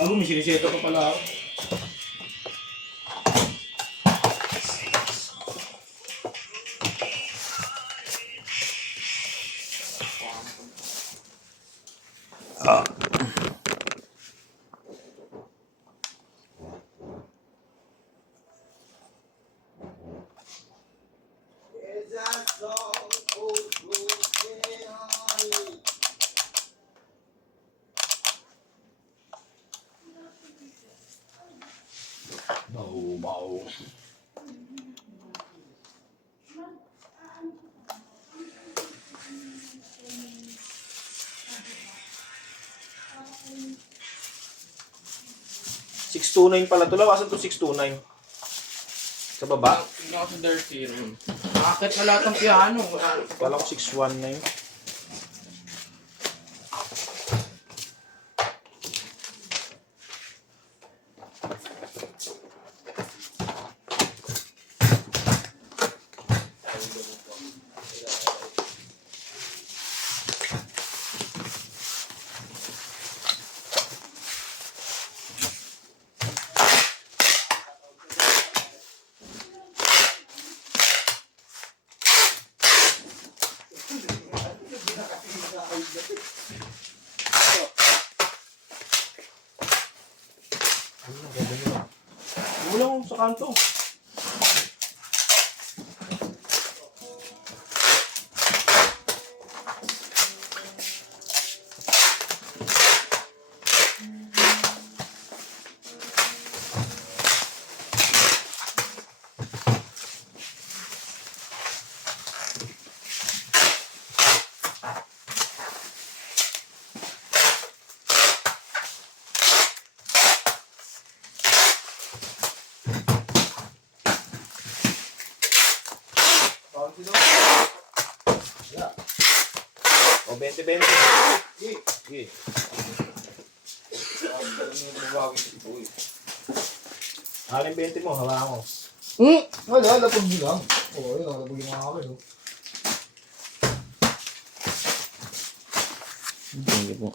Ako, may siniseta pa pala ako. Ah. Bau. 629 pala to. Lawasan to 629. Sa baba? Tingnan ko sa dirty room. Nakakit na lahat ng piano. Kala ko 619. Ulang sa kanto. O, 20-20. Sige. Aling 20 mo, hawa mo. Wala, lapag mo lang. Oo, yun, lapag yung mga akin. Thank you po.